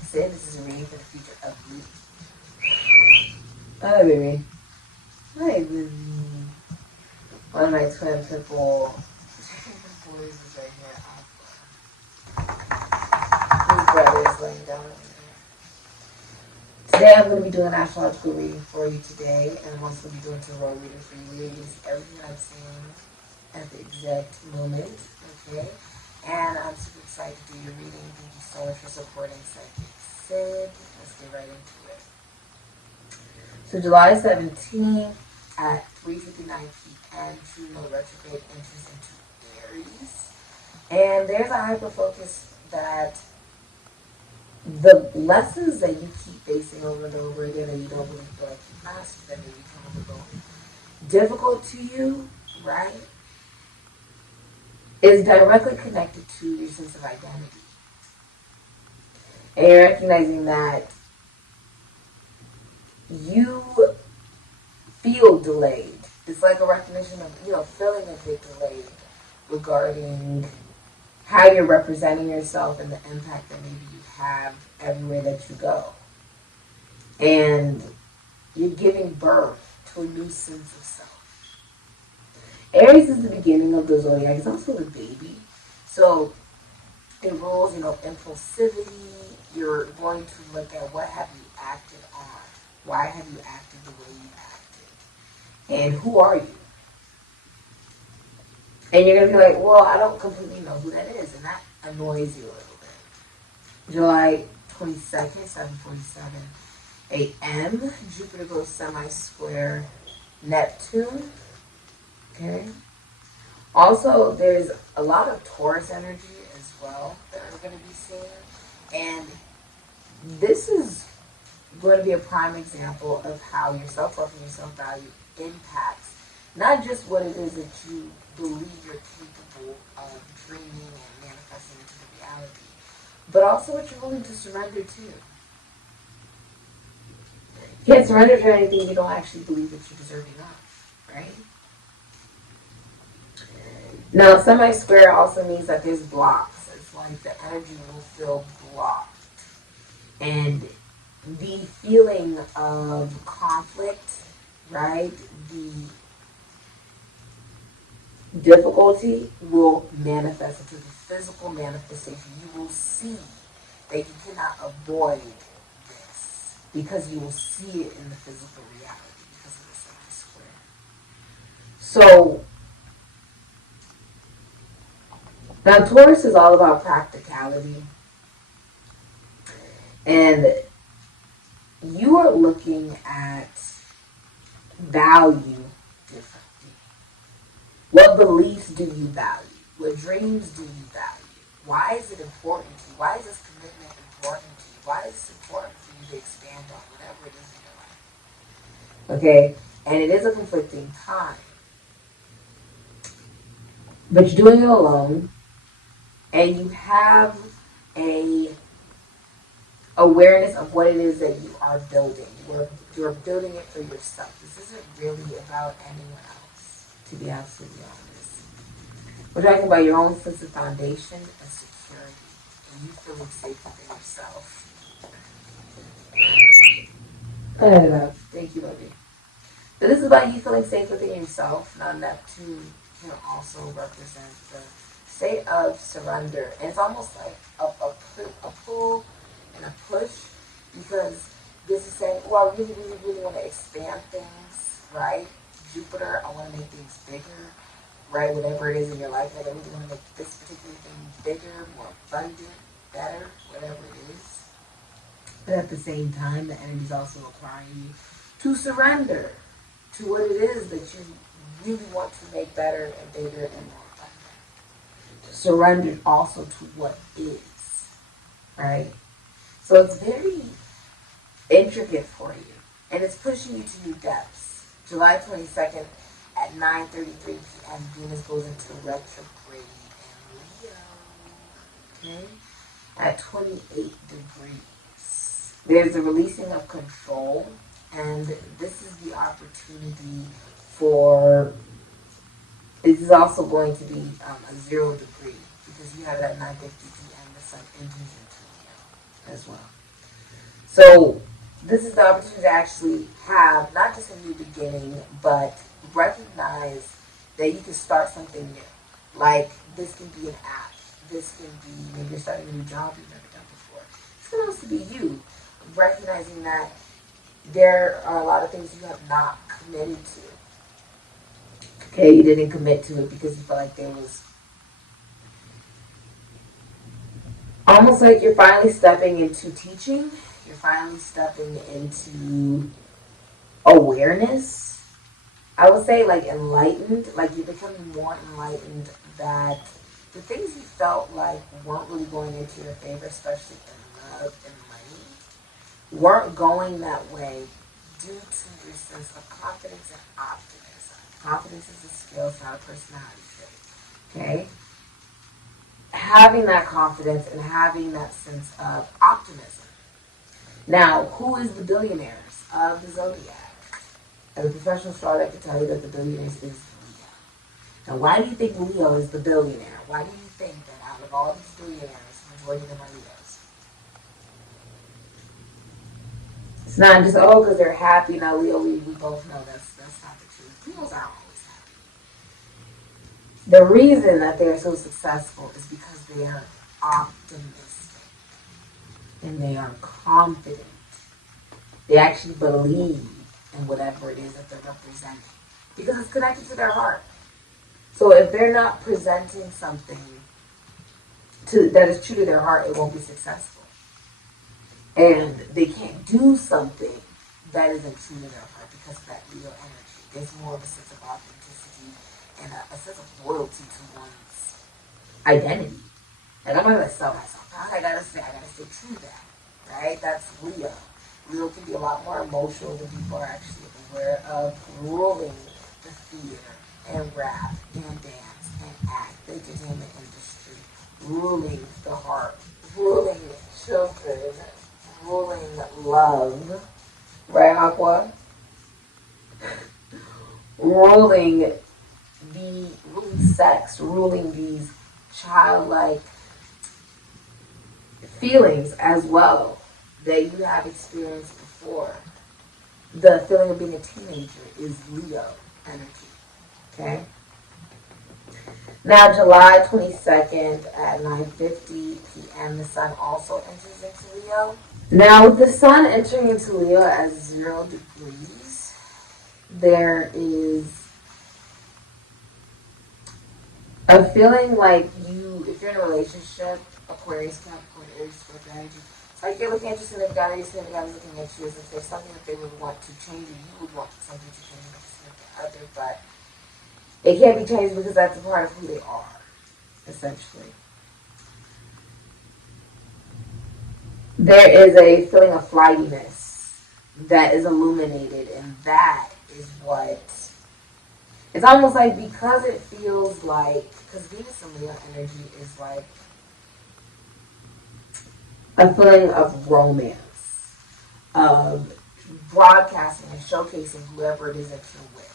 SIKIKSYD. This is a reading for the future of you. Hi, baby. Hi, baby. One of my twin pitbull boys is right here. His brother is laying down over there. Today I'm going to be doing an astrological reading for you today, and I'm also going to be doing a tarot reading for you. We're using everything that I'm seeing at the exact moment, okay? And I'm super excited to do your reading. Thank you so much for supporting SIKIKSYD. Let's get right into it. So July 17th at 3:59 p.m. True North retrograde enters into Aries. And there's a hyper focus that the lessons that you keep facing over and over again that you don't really feel like you mastered, that may become a little difficult to you, right? Is directly connected to your sense of identity. And you're recognizing that you feel delayed. It's like a recognition of, feeling a bit delayed regarding how you're representing yourself and the impact that maybe you have everywhere that you go. And you're giving birth to a new sense of self. Aries is the beginning of the zodiac. It's also the baby. So it rules, impulsivity. You're going to look at what have you acted on. Why have you acted the way you acted? And who are you? And you're going to be like, well, I don't completely know who that is. And that annoys you a little bit. July 22nd, 7:47 a.m. Jupiter goes semi-square Neptune. Okay. Also, there's a lot of Taurus energy as well that we're going to be seeing. And this is going to be a prime example of how your self-worth and your self-value impacts not just what it is that you believe you're capable of dreaming and manifesting into the reality, but also what you're willing to surrender to. You can't surrender to anything you don't actually believe that you're deserving of, right? Now, semi-square also means that there's blocks. It's like the energy will feel blocked. And the feeling of conflict, right? The difficulty will manifest into the physical manifestation. You will see that you cannot avoid this because you will see it in the physical reality because of the semi-square. So, now Taurus is all about practicality. And you are looking at value differently. What beliefs do you value? What dreams do you value? Why is it important to you? Why is this commitment important to you? Why is it important for you to expand on whatever it is in your life? Okay? And it is a conflicting time. But you're doing it alone. And you have a awareness of what it is that you are building. You're building it for yourself. This isn't really about anyone else, to be absolutely honest. We're talking about your own sense of foundation and security, and you feeling safe within yourself. Thank you, baby. So this is about you feeling safe within yourself. Now, Neptune can also represent the state of surrender. And it's almost like a pull and a push, because this is saying, oh, I really, really, really want to expand things, right? Jupiter, I want to make things bigger, right? Whatever it is in your life, like I really want to make this particular thing bigger, more abundant, better, whatever it is. But at the same time, the energy is also requiring you to surrender to what it is that you really want to make better and bigger and more abundant. To surrender also to what is, right? So it's very intricate for you. And it's pushing you to new depths. July 22nd at 9:33 p.m. Venus goes into retrograde in Leo. Okay? At 28 degrees. There's a releasing of control. And this is the opportunity for... This is also going to be a 0 degree. Because you have that 9:50 p.m. the sun enters into Leo as well. So this is the opportunity to actually have not just a new beginning, but recognize that you can start something new. Like this can be an app. This can be maybe you're starting a new job you've never done before. This can also be you recognizing that there are a lot of things you have not committed to. Okay, you didn't commit to it because you felt like there was almost like you're finally stepping into teaching. You're finally stepping into awareness. I would say like enlightened, like you're becoming more enlightened that the things you felt like weren't really going into your favor, especially in love and money, weren't going that way due to your sense of confidence and optimism. Confidence is a skill, it's not a personality trait. Okay? Having that confidence and having that sense of optimism. Now, who is the billionaires of the zodiac? As a professional astrologer, I can tell you that the billionaires is Leo. Now, why do you think Leo is the billionaire? Why do you think that out of all these billionaires, the majority of them are Leos? It's not just, oh, because they're happy. Now, Leo, we both know that's not the truth. Leos aren't always happy. The reason that they're so successful is because they are optimistic and they are confident. They actually believe in whatever it is that they're representing because it's connected to their heart. So if they're not presenting something that is true to their heart, it won't be successful. And they can't do something that isn't true to their heart because of that Leo energy. There's more of a sense of authenticity and a sense of loyalty to one's identity. Like, I'm not going to sell myself. I gotta stay true to that. Right? That's Leo. Leo can be a lot more emotional than people are actually aware of, ruling the theater and rap and dance and act, the entertainment industry, ruling the heart, ruling children, ruling love, right, Aqua? ruling sex, ruling these childlike feelings as well that you have experienced before. The feeling of being a teenager is Leo energy. Okay? Now, July 22nd at 9:50 p.m., the sun also enters into Leo. Now, with the sun entering into Leo at 0 degrees, there is a feeling like if you're in a relationship, Aquarius, Capricorn, Aries, Scorpio energy, it's like you're looking at your significant other, your significant other is looking at you as if there's something that they would want to change, or you would want something to change with your significant other, but it can't be changed because that's a part of who they are, essentially. There is a feeling of flightiness that is illuminated, and that is what, it's almost like because it feels like, because Venus and Leo energy is like a feeling of romance, of broadcasting and showcasing whoever it is that you're with.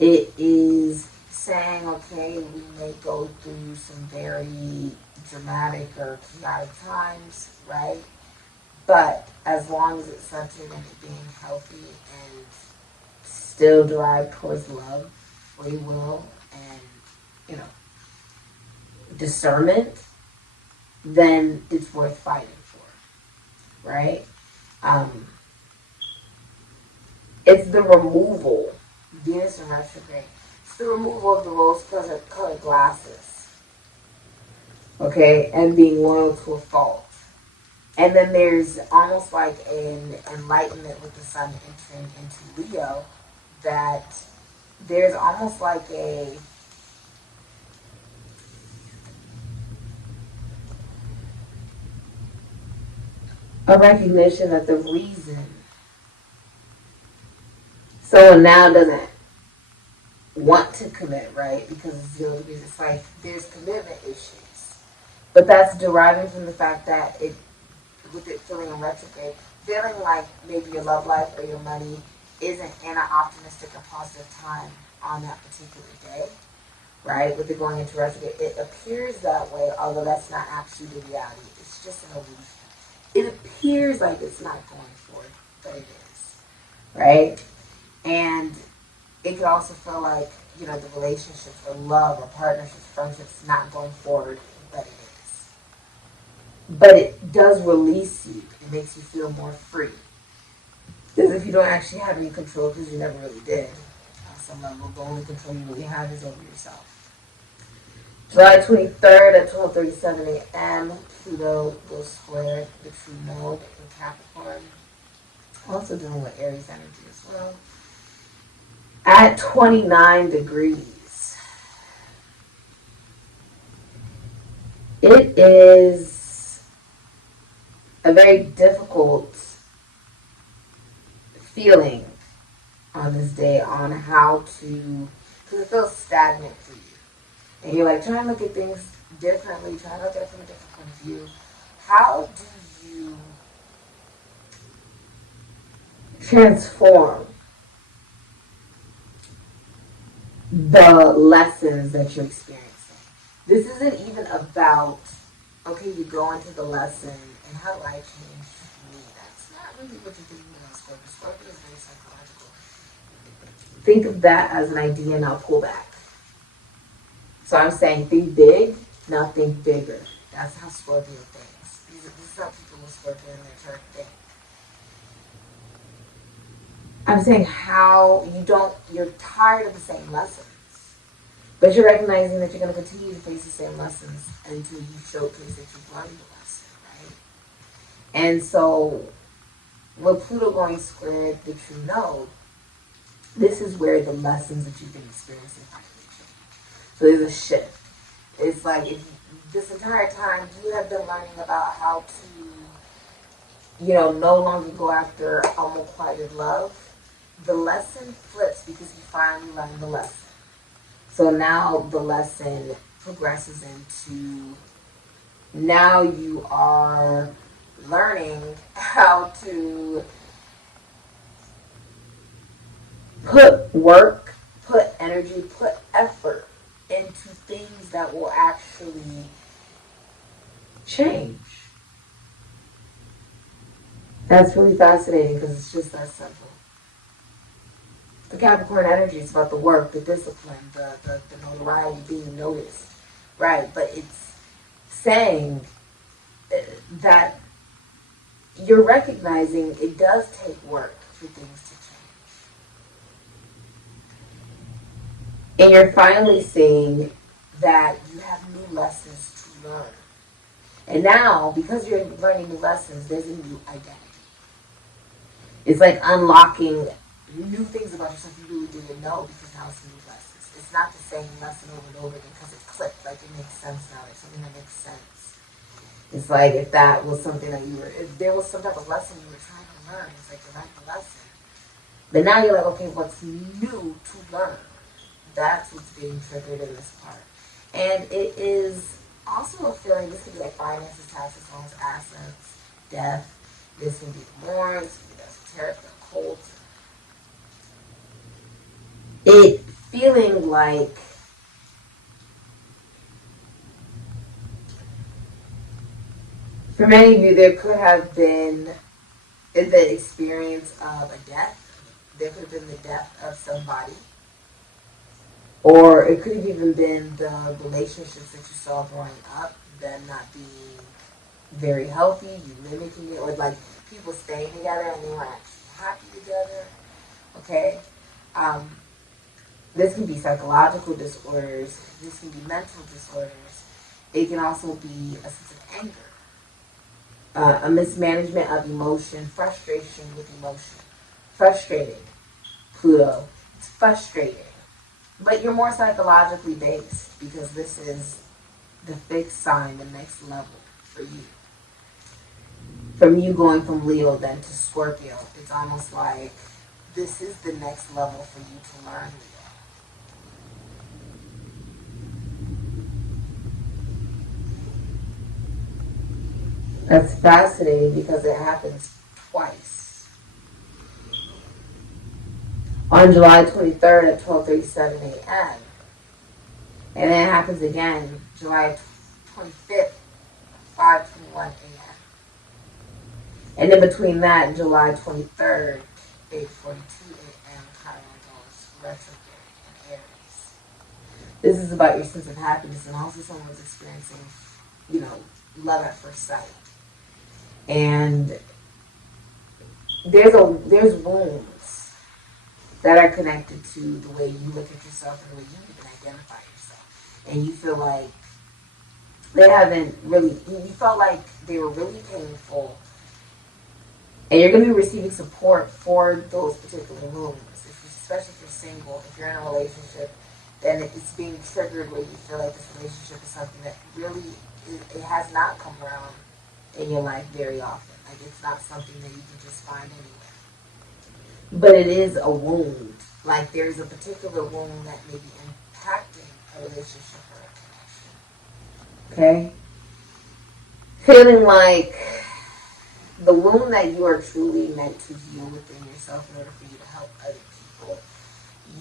It is saying, okay, we may go through some very dramatic or chaotic times, right? But as long as it's centered in it being healthy and still drive towards love, free will, and, discernment, then it's worth fighting for, right? It's the removal, Venus in retrograde, it's the removal of the rose-colored glasses, okay, and being loyal to a fault. And then there's almost like an enlightenment with the sun entering into Leo, that there's almost like a recognition that the reason someone now doesn't want to commit, right? Because it's 0 degrees, it's like there's commitment issues. But that's deriving from the fact that with it feeling in retrograde, feeling like maybe your love life or your money isn't in an optimistic or positive time on that particular day, right? With it going into retrograde, it appears that way, although that's not actually the reality. It's just an illusion. it appears like it's not going forward, but it is, right? And it could also feel like, you know, the relationships or love or partnerships, friendships not going forward, but it is. But it does release you. It makes you feel more free. Because if you don't actually have any control, because you never really did, on some level, the only control you really have is over yourself. July 23rd at 12:37 a.m., Pluto goes square the true node in Capricorn. Also dealing with Aries energy as well. At 29 degrees. It is a very difficult feeling on this day on how to, because it feels stagnant for you. And you're like trying to look at things differently, trying to look at it from a different point of view. How do you transform the lessons that you're experiencing? This isn't even about, okay, you go into the lesson and how do I change me? That's not really what you're thinking about Scorpio. Scorpio is very psychological. Think of that as an idea, now pull back. So I'm saying think big, now think bigger. That's how Scorpio thinks. This is how people with Scorpio in their chart think. I'm saying how you're tired of the same lessons. But you're recognizing that you're going to continue to face the same lessons until you showcase that you've learned the lesson, right? And so, with Pluto going square the true node, this is where the lessons that you've been experiencing finally change. So there's a shift. It's like if this entire time you have been learning about how to, you know, no longer go after unrequited love, the lesson flips because you finally learned the lesson. So now the lesson progresses into, now you are learning how to put work, put energy, put effort into things that will actually change. That's really fascinating because it's just that simple. The Capricorn energy is about the work, the discipline, the notoriety, being noticed, right? But it's saying that you're recognizing it does take work for things to change. And you're finally seeing that you have new lessons to learn. And now, because you're learning new lessons, there's a new identity. It's like unlocking new things about yourself you really didn't know because now it's new lessons. It's not the same lesson over and over again because it clicked, like it makes sense now. It's something that makes sense. It's like if that was something that if there was some type of lesson you were trying to learn, it's like you learned the lesson. But now you're like, okay, what's new to learn? That's what's being triggered in this part. And it is also a feeling, this could be like finances, taxes, loans, assets, death. This can be more, this can be the esoteric, the occult. It feeling like for many of you there could have been the experience of a death. There could have been the death of somebody. Or it could have even been the relationships that you saw growing up, them not being very healthy, you mimicking it, or like people staying together and they weren't actually happy together. Okay? This can be psychological disorders. This can be mental disorders. It can also be a sense of anger, a mismanagement of emotion, frustration with emotion. Frustrating, Pluto. It's frustrating. But you're more psychologically based because this is the fixed sign, the next level for you. From you going from Leo then to Scorpio, it's almost like this is the next level for you to learn Leo. That's fascinating because it happens twice. On July 23rd at 12:37 a.m. And then it happens again July 25th, 5:21 a.m. And then between that and July 23rd, 8:42 a.m., Chiron goes retrograde in Aries. This is about your sense of happiness, and also someone's experiencing, love at first sight. And there's wounds that are connected to the way you look at yourself and the way you even identify yourself. And you feel like you felt like they were really painful. And you're going to be receiving support for those particular wounds, especially if you're single. If you're in a relationship, then it's being triggered where you feel like this relationship is something that really, it has not come around in your life very often. Like, it's not something that you can just find anywhere. But it is a wound. Like, there's a particular wound that may be impacting a relationship or a connection. Okay? Feeling like the wound that you are truly meant to heal within yourself in order for you to help other people,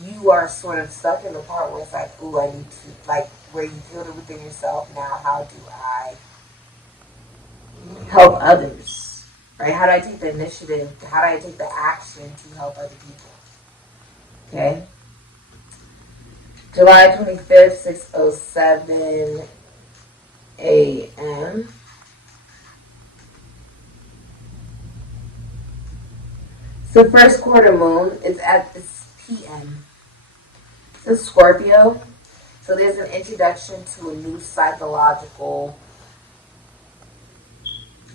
you are sort of stuck in the part where it's like, ooh, I need to, like, where you healed it within yourself, now how do I help others? Right? How do I take the initiative? How do I take the action to help other people? Okay? July 25th, 6:07 a.m. So first quarter moon is at this p.m. It's in Scorpio. So there's an introduction to a new psychological.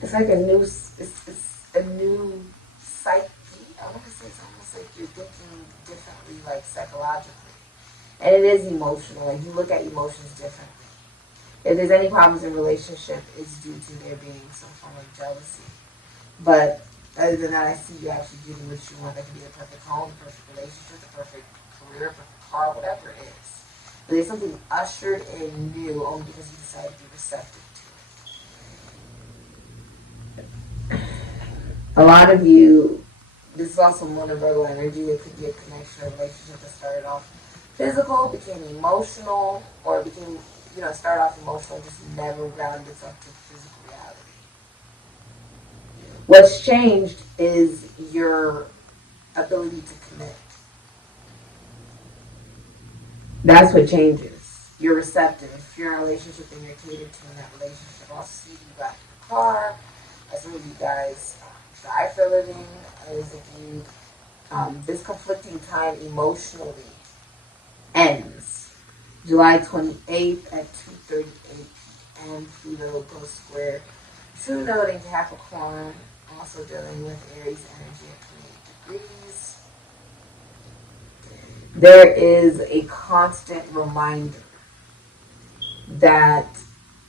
It's like a new. It's a new psyche. I want to say it's almost like you're thinking differently, like psychologically, and it is emotional. Like you look at emotions differently. If there's any problems in relationship, it's due to there being some form of jealousy. But other than that, I see you actually getting what you want. That could be the perfect home, the perfect relationship, the perfect career, perfect car, whatever it is. But there's something ushered in new only because you decided to be receptive to it. A lot of you, this is also Moon and Virgo energy. It could be a connection or relationship that started off physical, became emotional, or became, started off emotional, just never grounded itself to physical reality. What's changed is your ability to connect. That's what changes. You're receptive. If you're in a relationship, then you're catered to in that relationship. Also, see you got your car. As some of you guys drive for a living. As if you, this conflicting time emotionally ends. July 28th at 2:38 p.m. Pluto goes square. True node in Capricorn. Also dealing with Aries energy at 28 degrees. There is a constant reminder that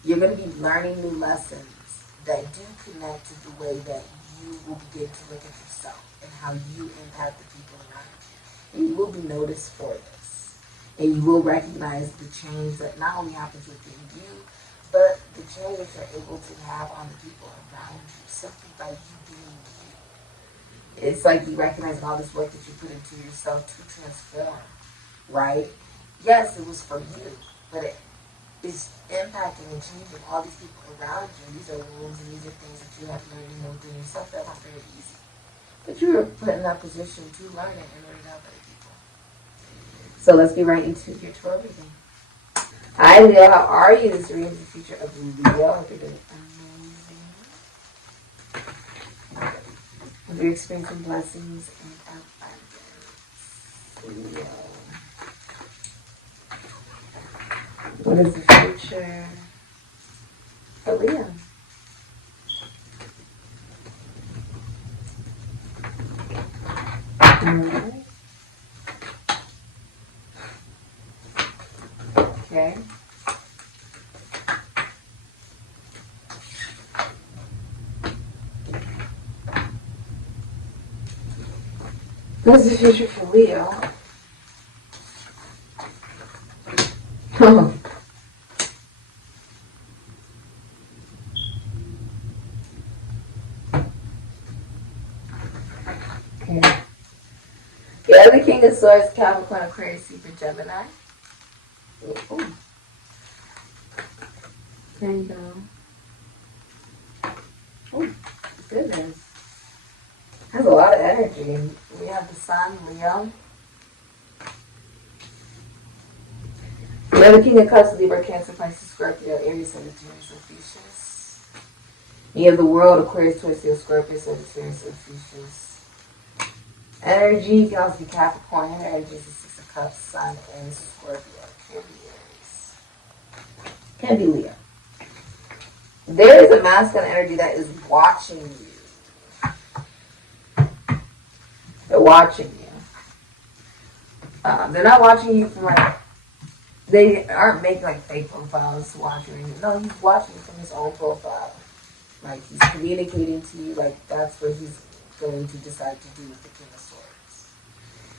you're going to be learning new lessons that do connect to the way that you will begin to look at yourself and how you impact the people around you. And you will be noticed for this. And you will recognize the change that not only happens within you, but the change that you're able to have on the people around you simply by you being you. It's like you recognize all this work that you put into yourself to transform, right? Yes, it was for you, but it is impacting and changing all these people around you. These are wounds and these are things that you have to learn to know within yourself that weren't very easy. But you were put in that position to learn it in order to help other people. So let's get right into your Torah reading. Hi Leo, how are you? This is the future of Leo. I hope you're doing amazing. Hope you're experiencing blessings and abundance. Leo. What is the future for Leo? Alright. Okay. What's the future for Leo? Oh. Okay. The other King of Swords, Capricorn, Aquarius, Super, Gemini. Ooh. There you go. Oh, goodness. Has a lot of energy. And we have the Sun, Leo. We have the King of Cups, Libra, Cancer, Pisces, Scorpio, Aries, Sagittarius, Ophiuchus. You have the World, Aquarius, Taurus, Leo, Scorpio, Sagittarius, Ophiuchus. Energy can also be Capricorn. Energy is the Six of Cups, Sun, and Scorpio. Can be Aries. Can be Leo. There is a masculine energy that is watching you. They're watching you. They're not watching you from like, they aren't making like fake profiles to watch you. No, he's watching you from his own profile. Like he's communicating to you, like that's what he's going to decide to do with the King of Swords.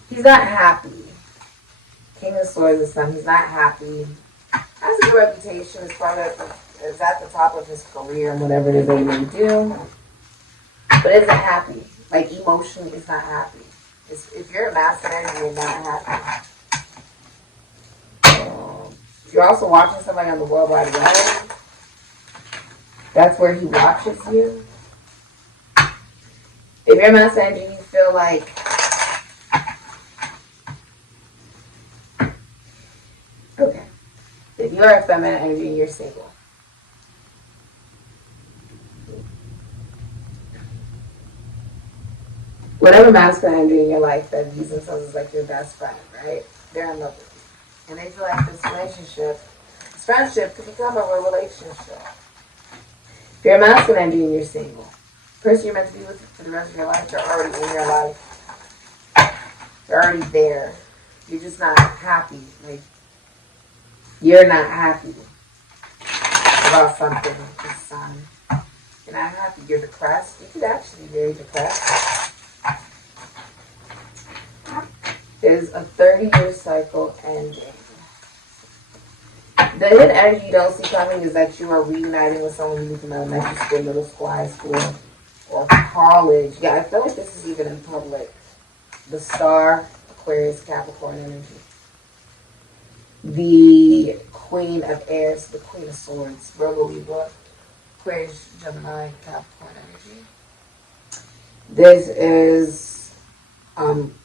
He's not happy. King of Swords is Sun. He's not happy. Has a good reputation. Is at the top of his career and whatever it is that he may do. But isn't happy. Like emotionally, is not happy. If you're a masculine energy, you're not happy. If you're also watching somebody on the World Wide Web, that's where he watches you. If you're a masculine energy, you feel like okay. If you are a feminine energy, you're single. Whatever masculine energy in your life that views themselves as like your best friend, right? They're in love with you. And they feel like this relationship, this friendship could become a relationship. If you're a masculine energy and you're single, the person you're meant to be with for the rest of your life, they're already in your life. They're already there. You're just not happy. Like, you're not happy about something with the Sun. You're not happy. You're depressed. You could actually be very depressed. There's a 30-year cycle ending. The hidden energy you don't see coming is that you are reuniting with someone you meet from elementary school, middle school, high school, or college. Yeah, I feel like this is even in public. The Star, Aquarius, Capricorn energy. The Queen of Airs, the Queen of Swords, Virgo, Libra, Aquarius, Gemini, Capricorn energy. This is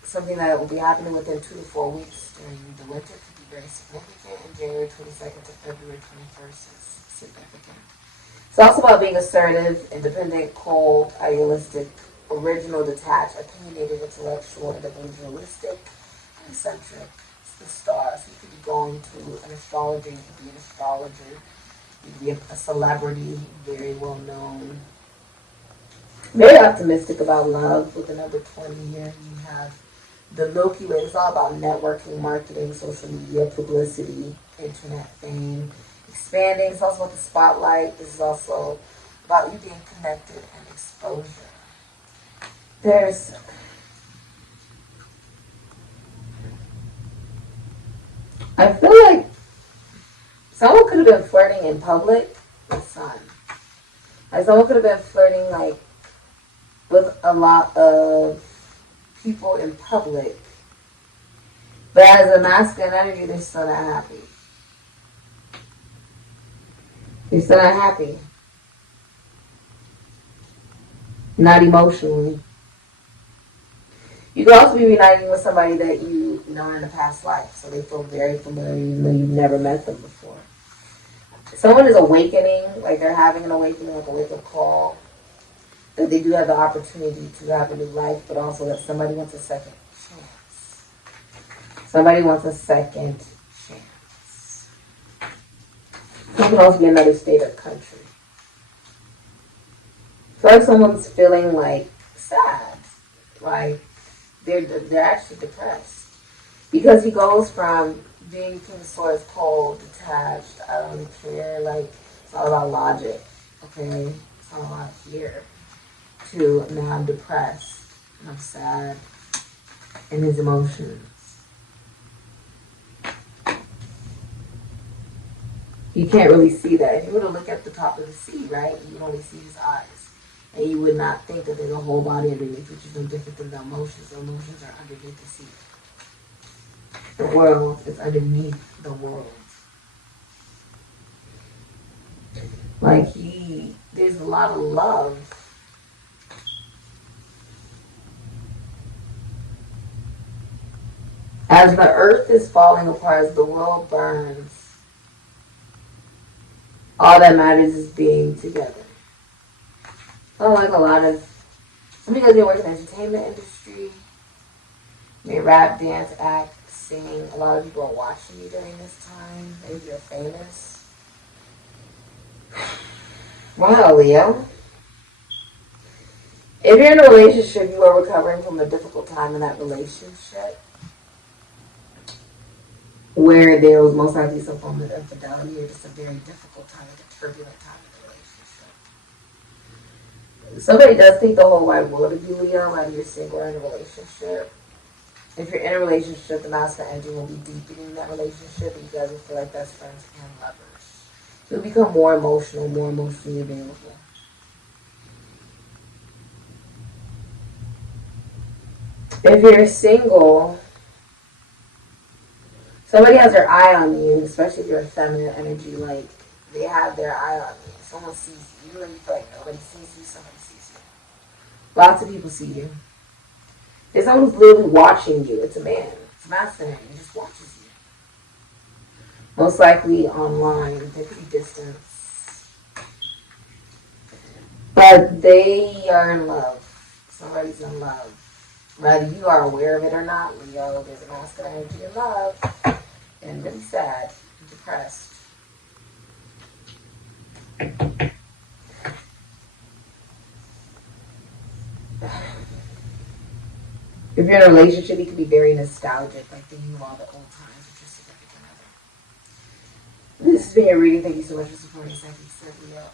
something that will be happening within 2 to 4 weeks during the winter. Could be very significant. And January 22nd to February 21st is significant. It's also about being assertive, independent, cold, idealistic, original, detached, opinionated, intellectual, individualistic, eccentric. It's the Star. So you could be going to an astrologer, you could be an astrologer, you could be a celebrity, very well known. Very optimistic about love with the number 20 here. You have the Milky Way. It's all about networking, marketing, social media, publicity, internet fame, expanding. It's also about the spotlight. This is also about you being connected and exposure. I feel like someone could have been flirting in public with Sun. Like someone could have been flirting like with a lot of people in public. But as a masculine energy, they're still not happy. They're still not happy. Not emotionally. You could also be reuniting with somebody that you know in a past life, so they feel very familiar even though you've never met them before. Someone is awakening, like they're having an awakening, like a wake-up call, that they do have the opportunity to have a new life, but also that somebody wants a second chance. Somebody wants a second chance. It can also be another state or country. So if someone's feeling like sad, like they're actually depressed. Because he goes from being King of Swords, cold, detached, I don't really care, like it's all about logic, okay? It's all about here. To now I'm depressed and I'm sad in his emotions. You can't really see that. If you were to look at the top of the sea, right, you would only see his eyes. And you would not think that there's a whole body underneath, which is no different than the emotions. The emotions are underneath the sea. The world is underneath the world. Like there's a lot of love. As the earth is falling apart, as the world burns, all that matters is being together. I like a lot of, some of you guys work in the entertainment industry, may rap, dance, act, sing. A lot of people are watching you during this time. Maybe you're famous. Wow, Leo. If you're in a relationship, you are recovering from a difficult time in that relationship, where there was most likely some form of infidelity or just a very difficult time, like a turbulent time in the relationship. Somebody does think the whole wide world of you, Leo, whether you're single or in a relationship. If you're in a relationship, the masculine energy will be deepening that relationship, and you guys will feel like best friends and lovers. You'll become more emotional, more emotionally available. If you're single, somebody has their eye on you, especially if you're a feminine energy, like they have their eye on you. Someone sees you, and you feel like nobody sees you, somebody sees you. Lots of people see you. There's someone who's literally watching you. It's a man. It's a masculine. He just watches you. Most likely online. They're pretty distant. But they are in love. Somebody's in love. Whether you are aware of it or not, Leo, there's a masculine energy in love. And really sad. And depressed. If you're in a relationship, you can be very nostalgic, like thinking of all the old times with your significant other. This has been your reading. Thank you so much for supporting SIKIKSYD, Leo.